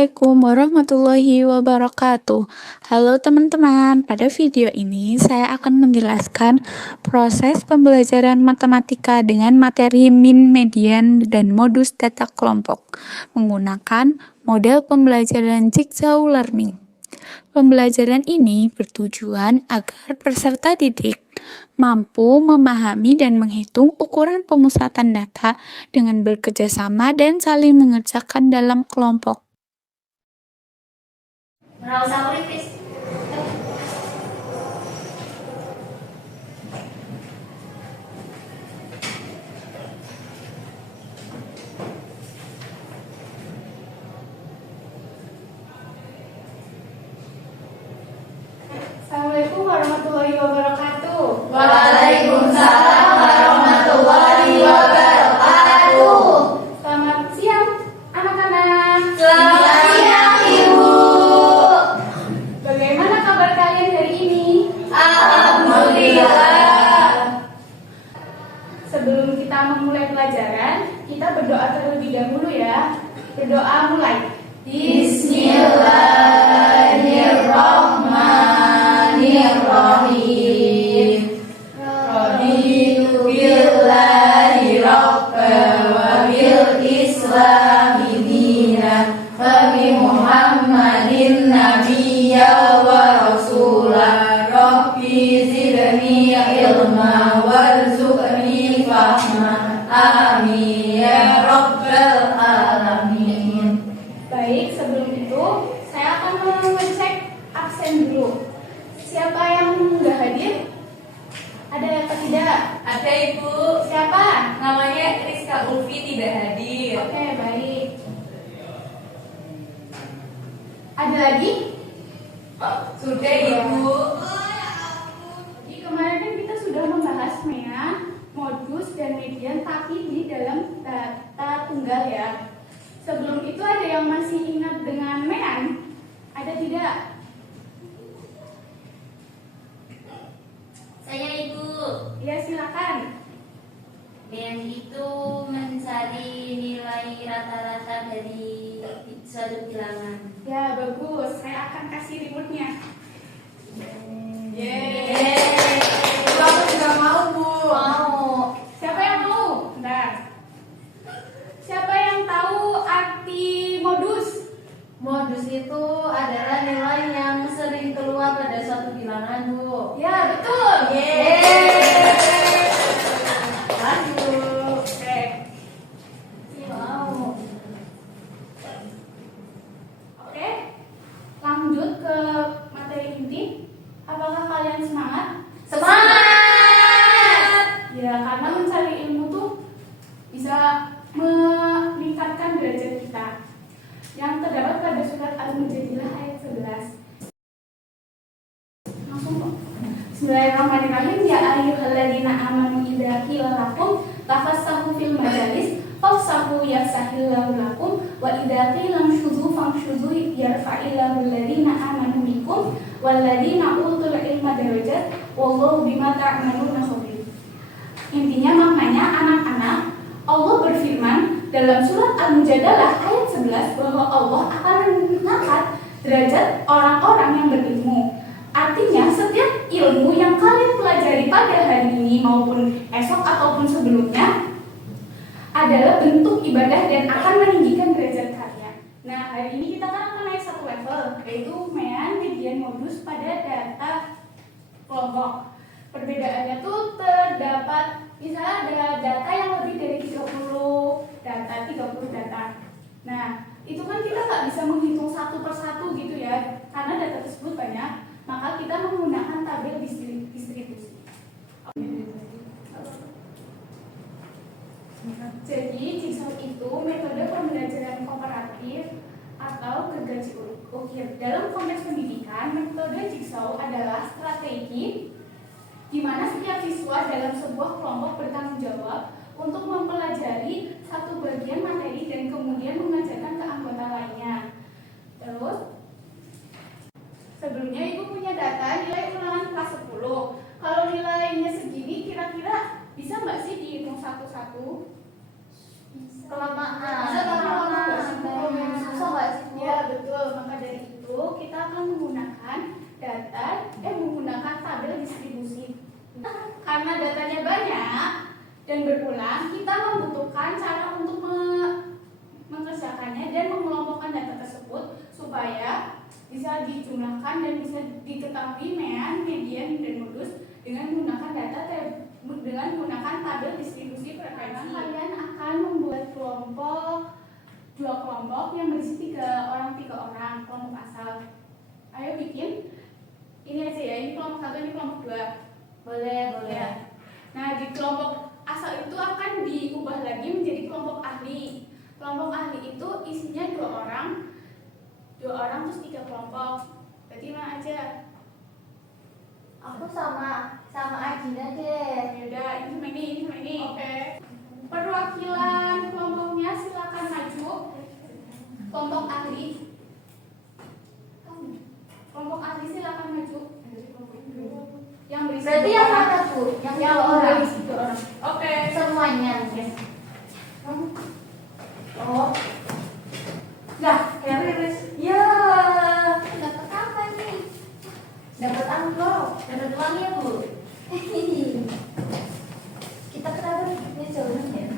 Assalamualaikum warahmatullahi wabarakatuh. Halo teman-teman, pada video ini saya akan menjelaskan proses pembelajaran matematika dengan materi min, median, dan modus data kelompok menggunakan model pembelajaran Jigsaw Learning. Pembelajaran ini bertujuan agar peserta didik mampu memahami dan menghitung ukuran pemusatan data dengan bekerjasama dan saling mengerjakan dalam kelompok. Assalamualaikum warahmatullahi wabarakatuh. Waalaikumsalam warahmatullahi wabarakatuh. Selamat siang anak-anak. Selamat siang Ibu. Bagaimana kabar kalian hari ini? Alhamdulillah. Sebelum kita memulai pelajaran, kita berdoa terlebih dahulu ya. Berdoa mulai. Bismillahirrahmanirrahim. Raditu billahi rabban wa bil islami dinan wa bi Muhammadin nabiyya wa rasulah. Rabbi zidni ilma warzuqni fahma. Amin ya rabbal alamin. Baik, sebelum itu saya akan mengecek absen dulu. Siapa yang nggak hadir? Ada atau tidak? Ada Ibu. Siapa? Namanya Rizka Ulfi tidak hadir. Oke, baik. Ada lagi? Sudah Ibu. Jadi kemarin kan kita sudah membahas modus dan median tapi di dalam data tunggal ya. Sebelum itu ada yang masih ingat dengan mean? Ada tidak? Saya Ibu. Ya silakan. Mean itu mencari nilai rata-rata dari suatu bilangan. Ya bagus. Saya akan kasih remote-nya. Yeay. Ibu, aku juga mau Bu. Mau. Siapa yang mau? Bentar. Siapa yang tahu arti modus? Modus itu adalah nilai yang sering keluar pada suatu bilangan Bu. Ya betul. Yeay. Lanjut. Oke. Mau. Oke. Lanjut ke materi inti. Apakah kalian semangat? Semangat. Ya, karena mencari ilmu tuh bisa meningkatkan derajat kita. Yang terdapat pada surat Al-Mujadilah ayat 11. Langsung kok. Bismillahirrahmanirrahim. Ya ayyuhalladzina amanu idza qila lakum tafassahu fil majalis fafsahu yafsahillahu lakum wa idza qila amshuzu famshuzu yarfa'illahu alladzina amanu minkum walladzina utul ilma darajat wallahu bima ta'maluna khabir. Intinya maknanya anak-anak, Allah berfirman dalam surat Al-Mujadalah ayat 11 bahwa Allah akan mengangkat derajat orang-orang yang berilmu. Artinya setiap ilmu yang kalian pelajari pada hari ini maupun esok ataupun sebelumnya adalah bentuk ibadah dan akan meninggikan derajat kalian. Nah, hari ini kita kan akan naik satu level, yaitu mean, median, modus pada data kelompok. Perbedaannya tuh terdapat, misalnya ada data yang lebih dari 30 data. Nah, itu kan kita nggak bisa menghitung satu persatu gitu ya, karena data tersebut banyak, maka kita menggunakan tabel distribusi. Jadi, Jigsaw itu metode pembelajaran komparatif atau gergaji ukir. Dalam konteks pendidikan, metode Jigsaw adalah strategi di mana setiap siswa dalam sebuah kelompok bertanggung jawab untuk mempelajari satu bagian materi dan kemudian mengajarkan ke anggota lainnya. Terus, sebelumnya Ibu punya data nilai ulangan kelas 10. Kalau nilainya segini, kira-kira bisa nggak sih dihitung satu-satu? Kelamaan. Bisa lama-lama. Susah nggak sih Bu? Ya, betul. mengajarkan cara untuk mengerjakannya dan mengelompokkan data tersebut supaya bisa dijumlahkan dan bisa diketahui mean, median, dan modus dengan menggunakan menggunakan tabel distribusi frekuensi. Kalian akan membuat dua kelompok yang berisi tiga orang kelompok asal. Ayo bikin. Ini aja ya, ini kelompok 1, ini kelompok 2. Boleh. Ya. Nah, di kelompok asal itu akan diubah lagi menjadi kelompok ahli. Kelompok ahli itu isinya 2 orang terus 3 kelompok. Berarti mana aja? Aku sama Ajina deh. Yaudah, ini sama ini. Oke. Perwakilan kelompoknya silakan maju. Kelompok ahli silakan maju. Yang berisi Berarti yang mana Bu? Yang dua orang. berisi 2 orang. Oke. Semuanya. Oh. Nah, ya. Dapat apa nih? Dapat amplop. Dapat uang ya Bu. Kita kenapa ini jauh ya?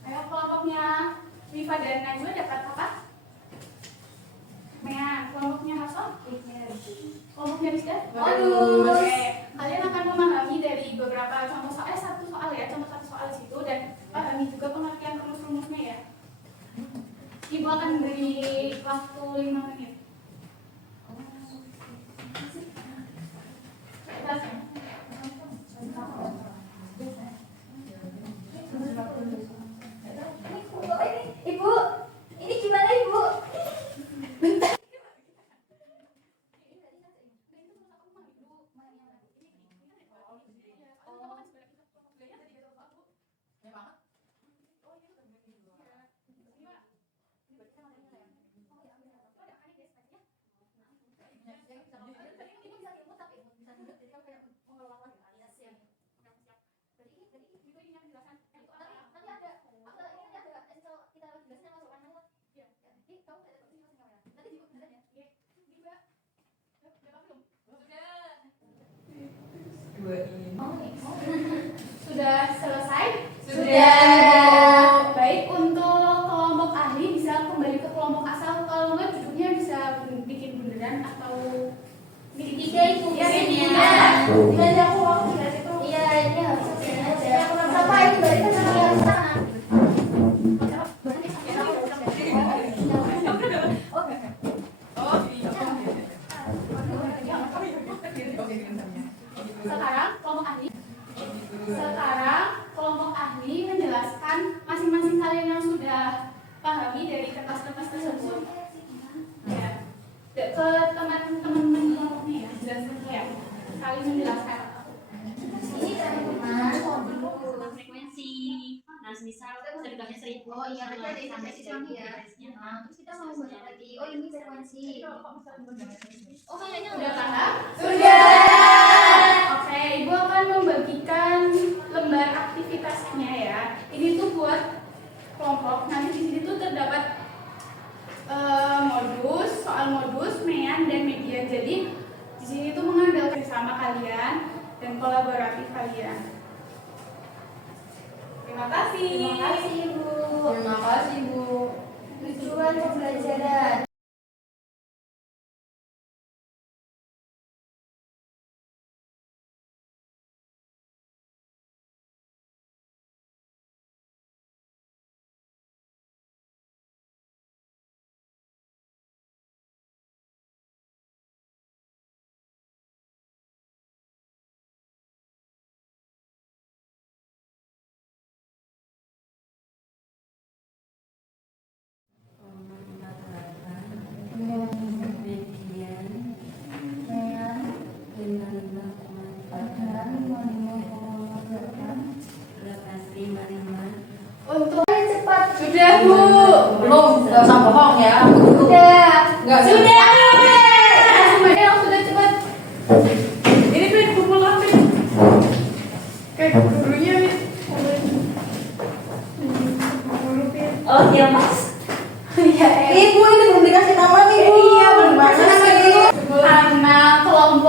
Ayo kelompoknya Rifa dan Najwa dapat apa? Mean. Kelompoknya Hasan? Kelompoknya Rizka? Modus. Oke. Kalian akan memahami dari beberapa contoh soal, satu soal ya, contoh satu soal situ, dan pahami juga pengertian rumus-rumusnya ya. Ibu akan beri waktu 5 menit. Ibu, ini gimana Ibu? Sudah selesai? Sudah. Baik, untuk kelompok ahli bisa kembali ke kelompok asal. Kalau enggak duduknya bisa bikin bunderan atau bikin Tiga Ibu. Ya, Tiga. Gimana aku uang dikasih itu? Iya, ini harus aja. Sama ini balik ke sana. Sekarang kelompok ahli menjelaskan masing-masing kalian yang sudah pahami dari kertas-kertas tersebut ya, ke teman-teman kelompoknya ya, jelaskan ya, saling menjelaskan. Ini teman-teman. Frekuensi. Nah, misal sergapnya 1000. Oh iya, berarti ada intervensi lagi ya. Nah, terus kita mau bahas lagi. Oh ini frekuensi. Oh kayaknya Sudah paham? Sudah. Oke, Ibu akan membagikan lembar aktivitasnya ya. Ini tuh buat kelompok. Nanti di sini tuh terdapat soal modus, mean, dan median. Jadi di sini tuh mengandalkan sama kalian dan kolaboratif kalian. Terima kasih. Terima kasih Ibu. Terima kasih, Bu. Tujuan pembelajaran.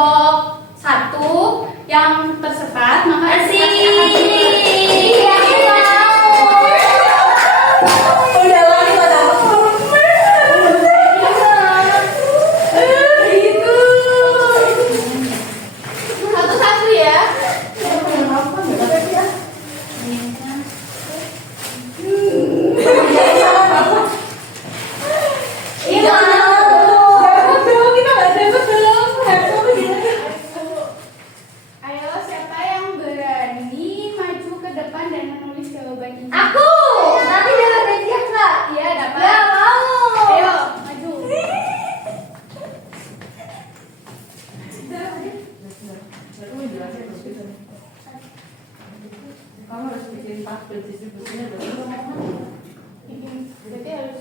kelompok 1 yang tersepat, maka satu-satu ya. Ayo, siapa yang berani maju ke depan dan menulis jawaban ini? Aku. Nanti dapat hadiah nggak? Iya, dapat. Nggak mau. Ayo, maju. Kamu harus bikin tabel distribusinya berapa? Berarti harus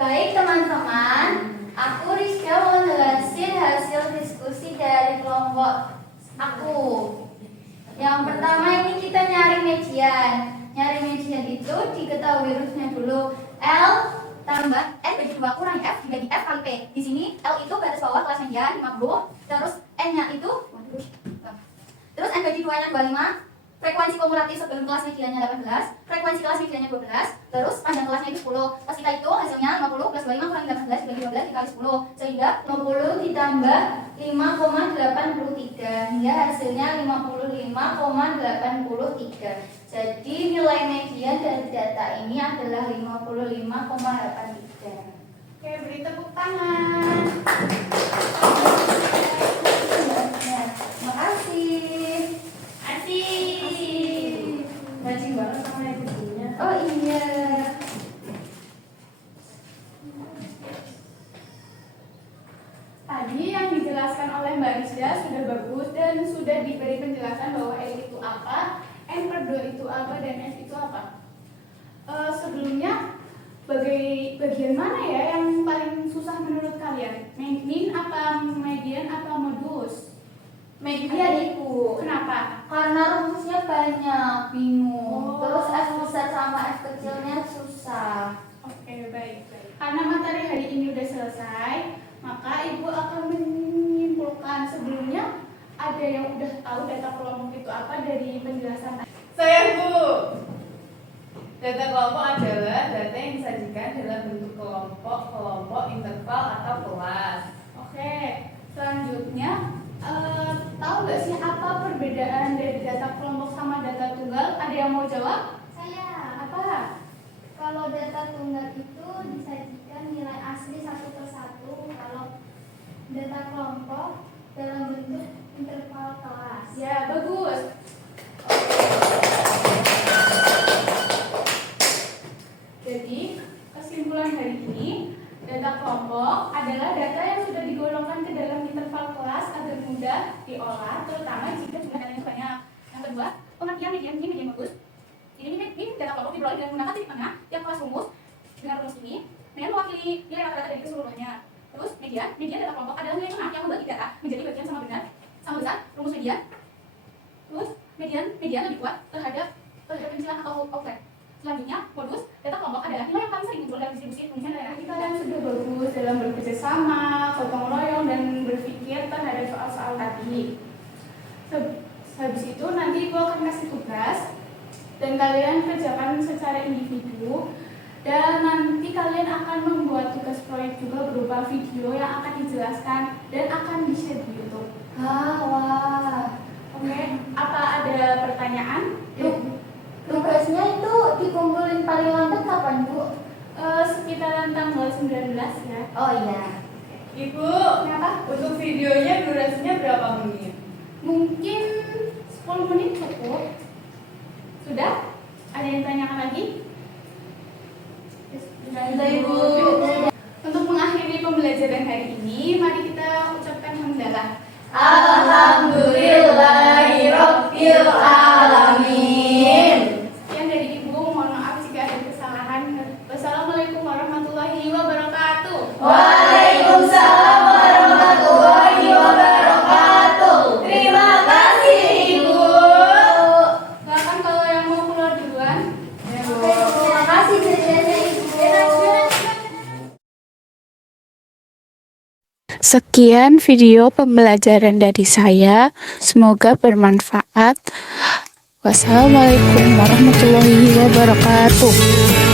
Baik teman-teman, aku Rizka mau menjelaskan hasil diskusi dari kelompok aku. Yang pertama ini kita nyari median. Nyari median itu diketahui rulesnya dulu. L tambah N bagi 2 kurang F dibagi F kali P. Di sini L itu garis bawah kelasnya dia 50, terus N-nya itu terus N bagi 2-nya 25. Frekuensi kumulatif sebelum kelas mediannya 18, frekuensi kelas mediannya 12, terus panjang kelasnya itu 10. Pas kita itu hasilnya 50 plus 25 kurang 18 dibagi 12 dikali 10, sehingga 50 ditambah 5,83 hingga hasilnya 55,83. Jadi nilai median dari data ini adalah 55,83. Oke, beri tepuk tangan. Terima kasih. Matching banget sama yang bukunya. Oh iya. Tadi yang dijelaskan oleh Mbak Rizda sudah bagus dan sudah diberi penjelasan bahwa L itu apa, N per 2 itu apa, dan F itu apa. Sebelumnya, bagian mana ya yang paling susah menurut kalian? Min apa median apa modulus? Median Ibu. Kenapa? Karena rumusnya banyak, bingung. Oh. Terus F besar sama F kecilnya susah. Oke, baik. Karena materi hari ini udah selesai, maka Ibu akan menyimpulkan. Sebelumnya ada yang udah tahu data kelompok itu apa dari penjelasan tadi? Saya Bu. Data kelompok adalah data yang disajikan dalam bentuk kelompok, kelompok, interval atau kelas. Oke, selanjutnya tahu nggak sih apa perbedaan dari data kelompok sama data tunggal? Ada yang mau jawab? Saya, Apa? kalau data tunggal itu disajikan nilai asli satu persatu. Kalau data kelompok dalam bentuk interval kelas. Ya, bagus. Jadi, kesimpulan hari ini, data kelompok adalah data yang sudah digolongkan ke dalam interval kelas agar mudah diolah, terutama jika jumlahnya banyak. Yang kedua, pengertian median ini median bagus. Ini data kelompok diperoleh dengan menggunakan titik tengah yang kelas rumus dengan rumus ini, dengan mewakili nilai rata-rata dari keseluruhannya. Terus median data kelompok adalah nilai tengah yang membagi data menjadi bagian sama besar rumus median. Terus median lebih kuat terhadap pencilan atau outlet. Selanjutnya, modus data kelompok adalah nilai yang paling sering muncul dalam distribusi penyusunan daerah. Kalian sudah bagus dalam bekerja sama, gotong royong, dan berpikir terhadap soal-soal tadi. Habis itu nanti Ibu akan kasih tugas dan kalian kerjakan secara individu. Dan nanti kalian akan membuat tugas proyek juga berupa video yang akan dijelaskan dan akan di-share di YouTube. Wah. Oke, apa ada pertanyaan? Tugasnya itu dikumpulin paling lambat kapan, Bu? Sekitaran tanggal 19 ya. Oh iya. Ibu, Kenapa? untuk videonya durasinya berapa menit? Mungkin 10 menit cukup. Sudah? Ada yang tanyakan lagi? Sudah, Ibu. Untuk mengakhiri pembelajaran hari ini, mari kita ucapkan hamdalah. Alhamdulillahirabbil alamin. Sekian dari Ibu, mohon maaf jika ada kesalahan. Wassalamualaikum warahmatullahi wabarakatuh. Waalaikumsalam warahmatullahi wabarakatuh. Terima kasih, Ibu. Silakan kalau yang mau keluar duluan. Terima kasih kerjanya, Ibu. Sekian video pembelajaran dari saya. Semoga bermanfaat. Wassalamualaikum warahmatullahi wabarakatuh.